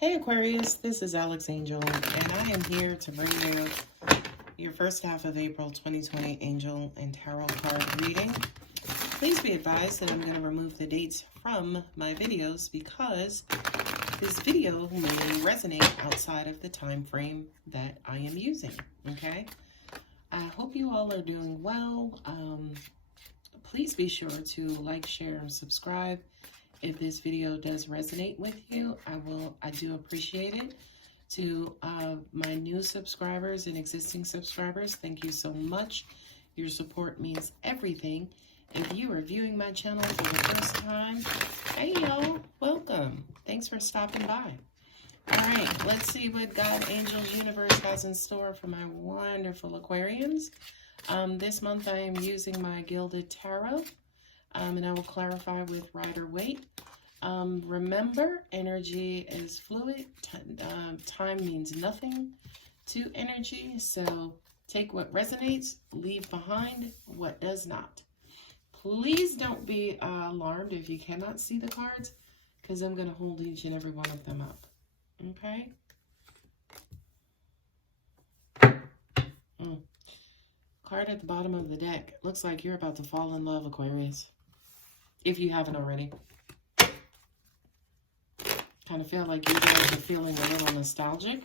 Hey Aquarius, this is Alex Angel, and I am here to bring you your first half of April 2020 Angel and Tarot card reading. Please be advised that I'm going to remove the dates from my videos because this video may resonate outside of the time frame that I am using, okay? I hope you all are doing well. Please be sure to like, share, and subscribe. If this video does resonate with you, I do appreciate it. To my new subscribers and existing subscribers, thank you so much. Your support means everything. If you are viewing my channel for the first time, hey y'all, welcome. Thanks for stopping by. All right, let's see what God, Angels, Universe has in store for my wonderful Aquarians. This month I am using my Gilded Tarot. And I will clarify with Rider-Waite. Remember, energy is fluid. Time means nothing to energy. So take what resonates, leave behind what does not. Please don't be alarmed if you cannot see the cards, because I'm going to hold each and every one of them up. Okay? Card at the bottom of the deck. Looks like you're about to fall in love, Aquarius. If you haven't already. Kind of feel like you guys are feeling a little nostalgic.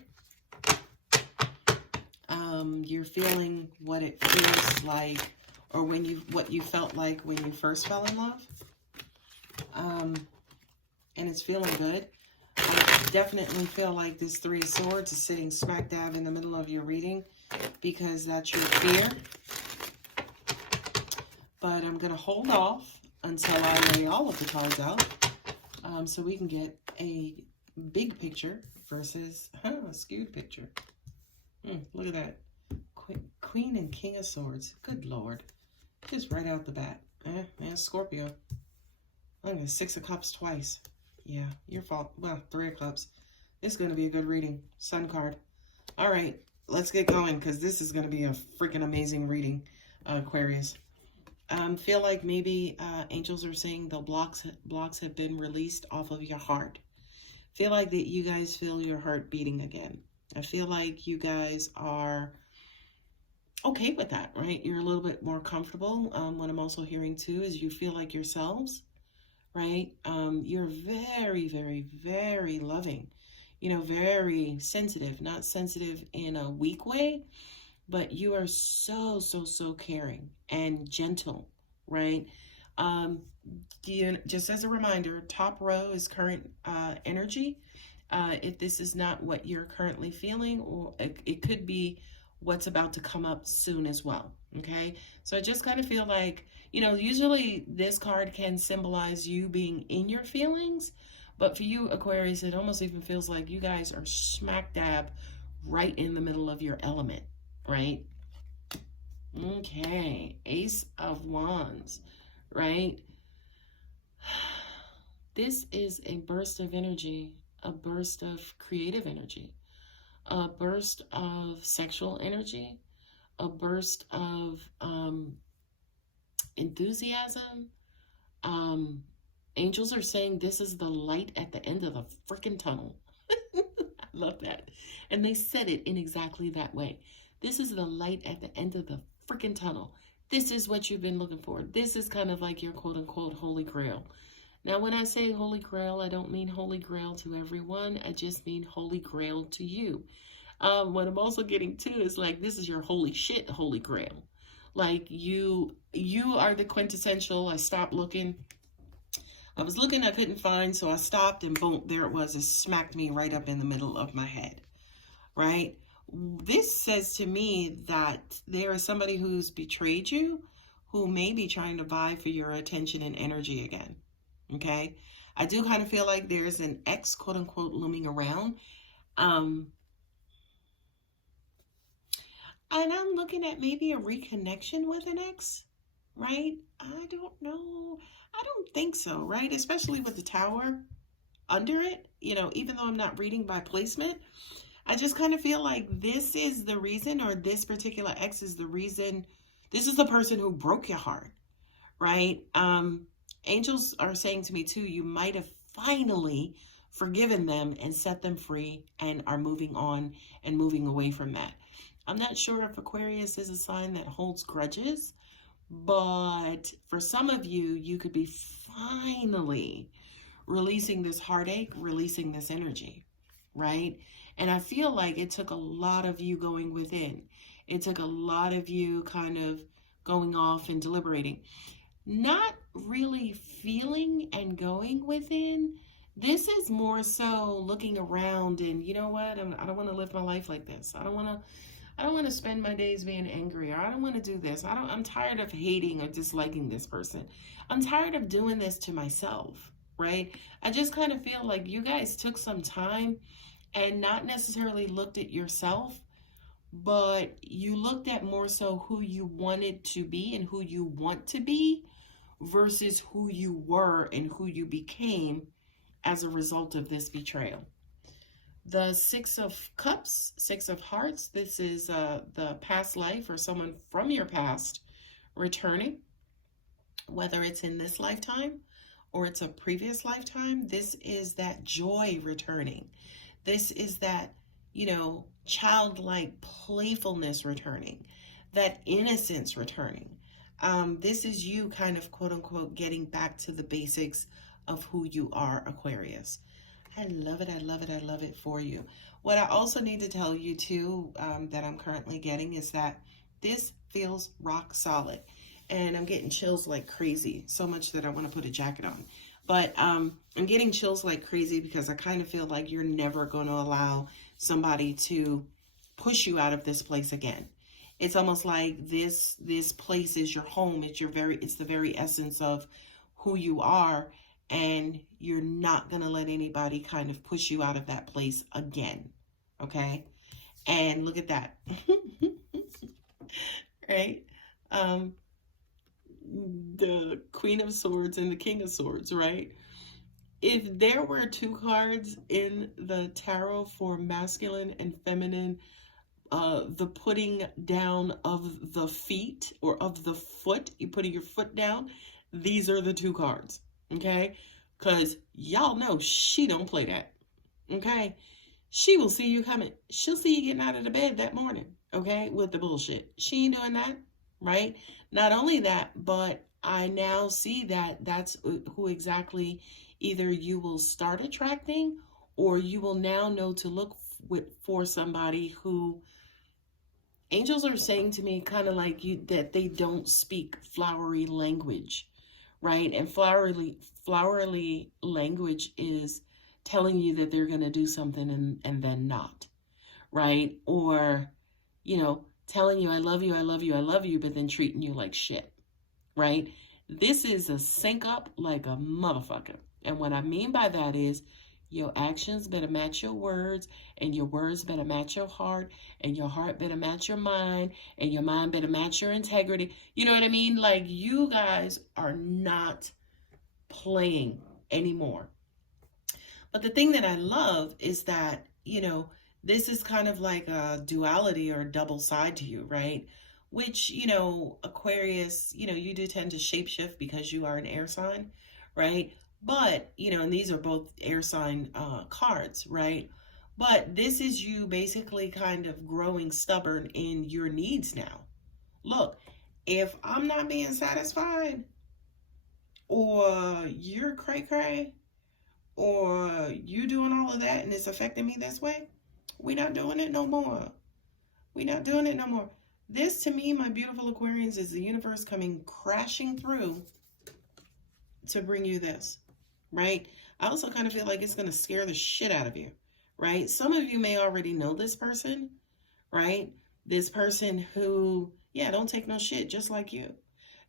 You're feeling what it feels like, or what you felt like when you first fell in love. And it's feeling good. I definitely feel like this Three of Swords is sitting smack dab in the middle of your reading, because that's your fear. But I'm going to hold off until I lay all of the cards out, so we can get a big picture versus a skewed picture. Look at that. Queen and King of Swords. Good Lord. Just right out the bat. And Scorpio. Look at 6 of Cups twice. Yeah, your fault. Well, 3 of Cups. This is going to be a good reading. Sun card. All right, let's get going, because this is going to be a freaking amazing reading, Aquarius. Feel like maybe angels are saying the blocks have been released off of your heart. Feel like that you guys feel your heart beating again. I feel like you guys are okay with that, right? You're a little bit more comfortable. What I'm also hearing too is you feel like yourselves, right? You're very, very, very loving. You know, very sensitive. Not sensitive in a weak way, but you are so, so, so caring and gentle, right? Just as a reminder, top row is current energy. If this is not what you're currently feeling, or it could be what's about to come up soon as well, okay? So I just kind of feel like, you know, usually this card can symbolize you being in your feelings, but for you, Aquarius, it almost even feels like you guys are smack dab right in the middle of your element. Right? Okay. Ace of Wands, right? This is a burst of energy, a burst of creative energy, a burst of sexual energy, a burst of enthusiasm. Angels are saying this is the light at the end of the freaking tunnel. I love that. And they said it in exactly that way. This is the light at the end of the freaking tunnel. This is what you've been looking for. This is kind of like your quote-unquote Holy Grail. Now, when I say Holy Grail, I don't mean Holy Grail to everyone. I just mean Holy Grail to you. What I'm also getting to is like, this is your holy shit Holy Grail. Like, you are the quintessential. I stopped looking. I was looking, I couldn't find, so I stopped, and boom, there it was. It smacked me right up in the middle of my head, right? This says to me that there is somebody who's betrayed you, who may be trying to vie for your attention and energy again, okay? I do kind of feel like there's an ex, quote unquote, looming around. And I'm looking at maybe a reconnection with an ex, right? I don't know. I don't think so, right? Especially with the Tower under it, you know, even though I'm not reading by placement, I just kind of feel like this is the reason, or this particular ex is the reason. This is the person who broke your heart, right? Angels are saying to me too, you might have finally forgiven them and set them free and are moving on and moving away from that. I'm not sure if Aquarius is a sign that holds grudges, but for some of you, you could be finally releasing this heartache, releasing this energy, right? And I feel like it took a lot of you going within. It took a lot of you kind of going off and deliberating. Not really feeling and going within. This is more so looking around and, you know what, I don't want to live my life like this. I don't want to spend my days being angry, or I don't want to do this. I'm tired of hating or disliking this person. I'm tired of doing this to myself, right? I just kind of feel like you guys took some time and not necessarily looked at yourself, but you looked at more so who you wanted to be and who you want to be versus who you were and who you became as a result of this betrayal. The Six of Cups, Six of Hearts, this is the past life or someone from your past returning, whether it's in this lifetime or it's a previous lifetime. This is that joy returning. This is that, you know, childlike playfulness returning, that innocence returning. This is you kind of, quote unquote, getting back to the basics of who you are, Aquarius. I love it. I love it. I love it for you. What I also need to tell you too, that I'm currently getting is that this feels rock solid, and I'm getting chills like crazy, so much that I want to put a jacket on. But I'm getting chills like crazy because I kind of feel like you're never going to allow somebody to push you out of this place again. It's almost like this place is your home. It's the very essence of who you are, and you're not going to let anybody kind of push you out of that place again. Okay? And look at that. Right? The Queen of Swords and the King of Swords, right? If there were two cards in the tarot for masculine and feminine, the putting down of the feet or of the foot, you putting your foot down, these are the two cards, okay? Because y'all know she don't play that, okay? She will see you coming. She'll see you getting out of the bed that morning, okay, with the bullshit. She ain't doing that, right? Not only that, but I now see that that's who exactly either you will start attracting, or you will now know to look for somebody who angels are saying to me kind of like you, that they don't speak flowery language, right? And flowery language is telling you that they're going to do something and then not, right? Or, you know, telling you, I love you, I love you, I love you, but then treating you like shit, right? This is a sync up like a motherfucker. And what I mean by that is your actions better match your words, and your words better match your heart, and your heart better match your mind, and your mind better match your integrity. You know what I mean? Like, you guys are not playing anymore. But the thing that I love is that, you know, this is kind of like a duality or a double side to you, right? Which, you know, Aquarius, you know, you do tend to shapeshift because you are an air sign, right? But, you know, and these are both air sign cards, right? But this is you basically kind of growing stubborn in your needs now. Look, if I'm not being satisfied, or you're cray-cray, or you doing all of that and it's affecting me this way, we're not doing it no more. We're not doing it no more. This, to me, my beautiful Aquarians, is the universe coming crashing through to bring you this, right? I also kind of feel like it's going to scare the shit out of you, right? Some of you may already know this person, right? This person who, yeah, don't take no shit, just like you.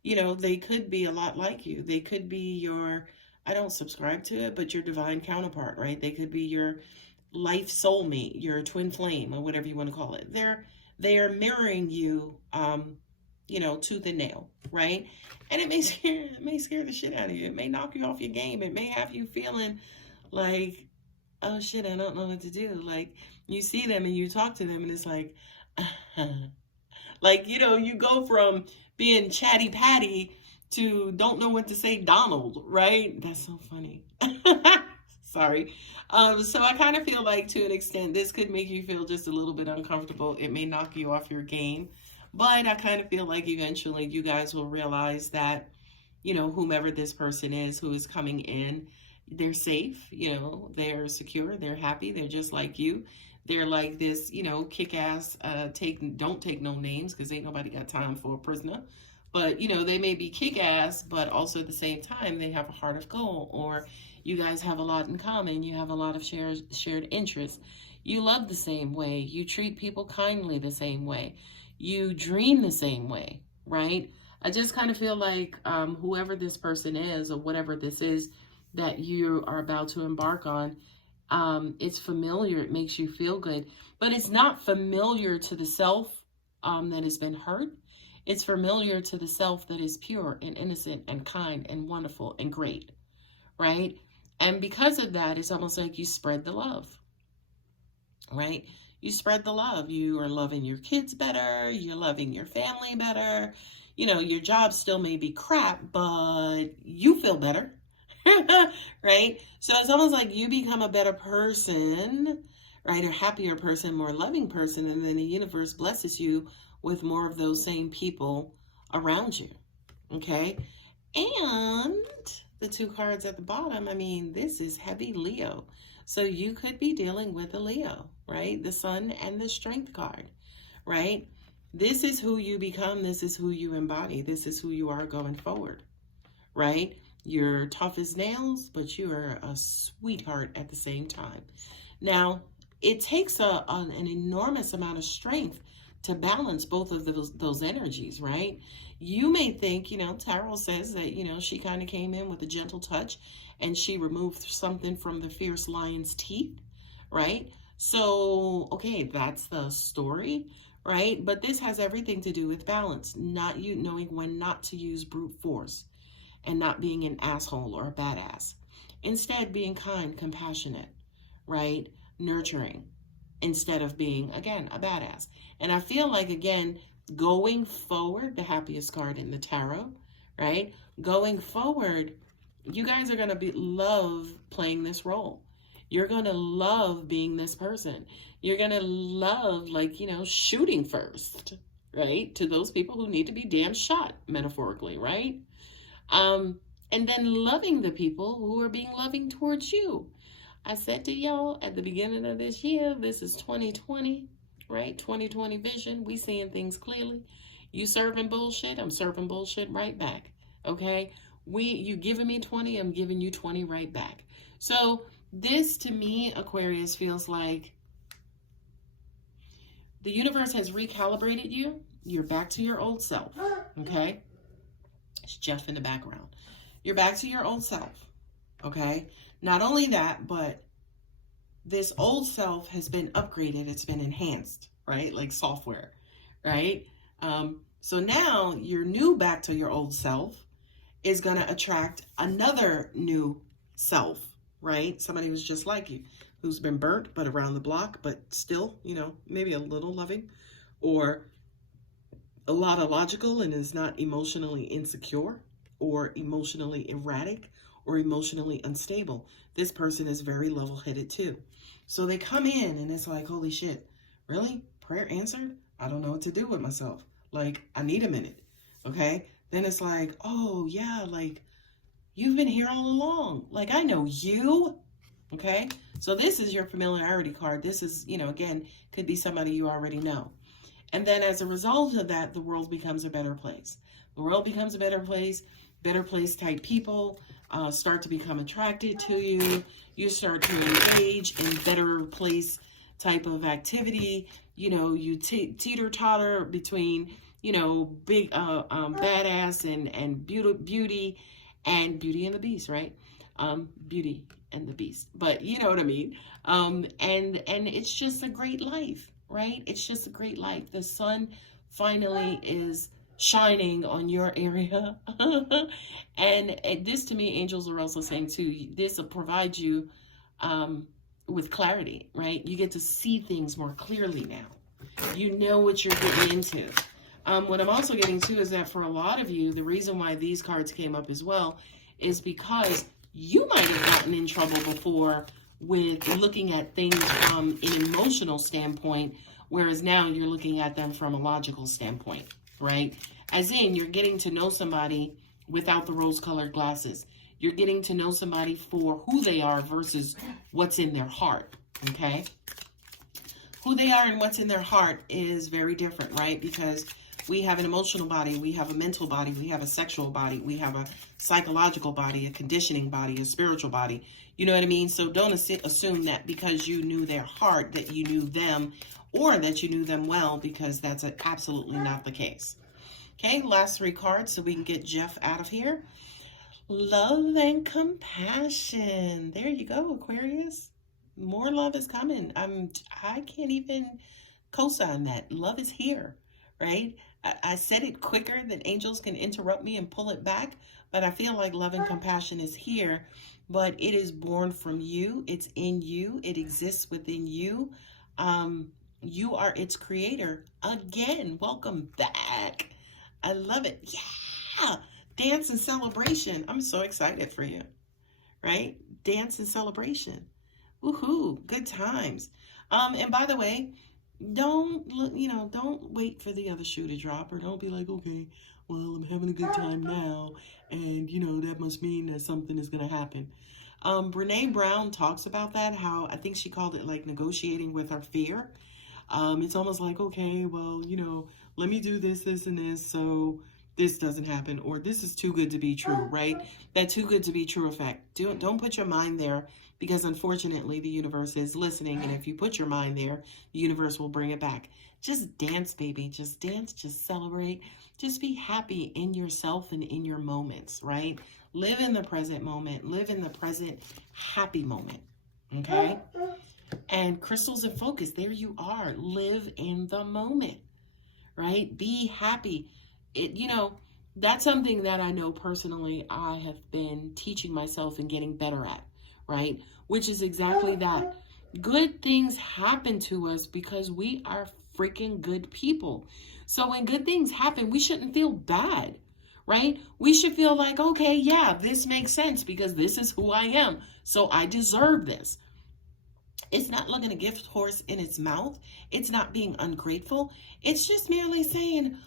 You know, they could be a lot like you. They could be your, I don't subscribe to it, but your divine counterpart, right? They could be your life soulmate, your twin flame, or whatever you want to call it. They are mirroring you, you know, tooth and nail, right? And it may scare the shit out of you. It may knock you off your game. It may have you feeling like, oh shit, I don't know what to do. Like, you see them and you talk to them and it's like, like, you know, you go from being chatty patty to don't know what to say Donald, right? That's so funny. Sorry. So I kind of feel like to an extent, this could make you feel just a little bit uncomfortable. It may knock you off your game, but I kind of feel like eventually you guys will realize that, you know, whomever this person is who is coming in, they're safe, you know, they're secure, they're happy, they're just like you. They're like this, you know, kick-ass, don't take no names because ain't nobody got time for a prisoner. But, you know, they may be kick-ass, but also at the same time, they have a heart of gold, or you guys have a lot in common. You have a lot of shared interests. You love the same way. You treat people kindly the same way. You dream the same way, right? I just kind of feel like whoever this person is or whatever this is that you are about to embark on, it's familiar. It makes you feel good, but it's not familiar to the self that has been hurt. It's familiar to the self that is pure and innocent and kind and wonderful and great, right? And because of that, it's almost like you spread the love, right? You spread the love. You are loving your kids better. You're loving your family better. You know, your job still may be crap, but you feel better, right? So it's almost like you become a better person, right? A happier person, more loving person, and then the universe blesses you with more of those same people around you, okay? And the two cards at the bottom, I mean, this is heavy Leo. So you could be dealing with a Leo, right? The Sun and the Strength card, right? This is who you become. This is who you embody. This is who you are going forward, right? You're tough as nails, but you are a sweetheart at the same time. Now, it takes an enormous amount of strength to balance both of those energies, right? You may think, you know, tarot says that, you know, she kind of came in with a gentle touch and she removed something from the fierce lion's teeth, right? So, okay, that's the story, right? But this has everything to do with balance, not you knowing when not to use brute force and not being an asshole or a badass. Instead, being kind, compassionate, right? Nurturing, instead of being, again, a badass. And I feel like, again, going forward, the happiest card in the tarot, right? Going forward, you guys are going to love playing this role. You're going to love being this person. You're going to love, like, you know, shooting first, right? To those people who need to be damn shot, metaphorically, right? And then loving the people who are being loving towards you. I said to y'all at the beginning of this year, this is 2020, right? 2020 vision. We seeing things clearly. You serving bullshit, I'm serving bullshit right back, okay? You giving me 20, I'm giving you 20 right back. So this, to me, Aquarius, feels like the universe has recalibrated you. You're back to your old self, okay? It's Jeff in the background. You're back to your old self, okay? Not only that, but this old self has been upgraded. It's been enhanced, right? Like software, right? So now your new back to your old self is going to attract another new self, right? Somebody who's just like you, who's been burnt, but around the block, but still, you know, maybe a little loving, or a lot of logical and is not emotionally insecure or emotionally erratic or emotionally unstable. This person is very level-headed too. So they come in and it's like, holy shit, really? Prayer answered? I don't know what to do with myself. Like, I need a minute, okay? Then it's like, oh yeah, like, you've been here all along. Like, I know you, okay? So this is your familiarity card. This is, you know, again, could be somebody you already know. And then as a result of that, the world becomes a better place. The world becomes a better place type people start to become attracted to you. You start to engage in better place type of activity. You know, you teeter-totter between, you know, big badass and beauty and Beauty and the Beast, right? Beauty and the Beast. But you know what I mean? And it's just a great life, right? It's just a great life. The sun finally is shining on your area. And this, to me, angels are also saying too, this will provide you with clarity, right? You get to see things more clearly now. You know what you're getting into. What I'm also getting to is that for a lot of you, the reason why these cards came up as well is because you might have gotten in trouble before with looking at things from an emotional standpoint, whereas now you're looking at them from a logical standpoint, right? As in, you're getting to know somebody without the rose-colored glasses. You're getting to know somebody for who they are versus what's in their heart, okay? Who they are and what's in their heart is very different, right? Because we have an emotional body, we have a mental body, we have a sexual body, we have a psychological body, a conditioning body, a spiritual body. You know what I mean? So don't assume that because you knew their heart that you knew them or that you knew them well, because that's absolutely not the case. Okay, last 3 cards so we can get Jeff out of here. Love and compassion. There you go, Aquarius. More love is coming. I can't even co-sign that. Love is here, right? I said it quicker than angels can interrupt me and pull it back, but I feel like love and compassion is here, but it is born from you. It's in you. It exists within you. You are its creator. Again, welcome back. I love it. Yeah. Dance and celebration. I'm so excited for you, right? Dance and celebration. Woohoo. Good times. And by the way, don't wait for the other shoe to drop, or don't be like, okay, well, I'm having a good time now, and that must mean that something is going to happen. Brene Brown talks about that, how I think she called it like negotiating with our fear. It's almost like, okay, well, let me do this, this, and this, so this doesn't happen, or this is too good to be true, right? That too good to be true effect. Don't put your mind there, because unfortunately the universe is listening, and if you put your mind there, the universe will bring it back. Just dance, baby. Just dance, just celebrate. Just be happy in yourself and in your moments, right? Live in the present moment. Live in the present happy moment, okay? And crystals and focus, there you are. Live in the moment, right? Be happy. That's something that I know personally I have been teaching myself and getting better at, right? Which is exactly that. Good things happen to us because we are freaking good people. So when good things happen, we shouldn't feel bad, right? We should feel like, okay, yeah, this makes sense because this is who I am. So I deserve this. It's not looking a gift horse in its mouth. It's not being ungrateful. It's just merely saying,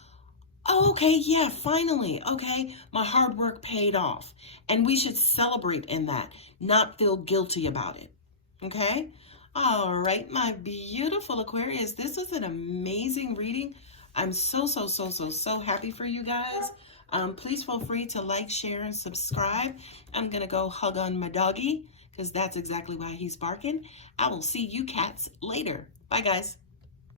oh, okay, yeah, finally, okay, my hard work paid off. And we should celebrate in that, not feel guilty about it, okay? All right, my beautiful Aquarius, this is an amazing reading. I'm so happy for you guys. Please feel free to like, share, and subscribe. I'm going to go hug on my doggy because that's exactly why he's barking. I will see you cats later. Bye, guys.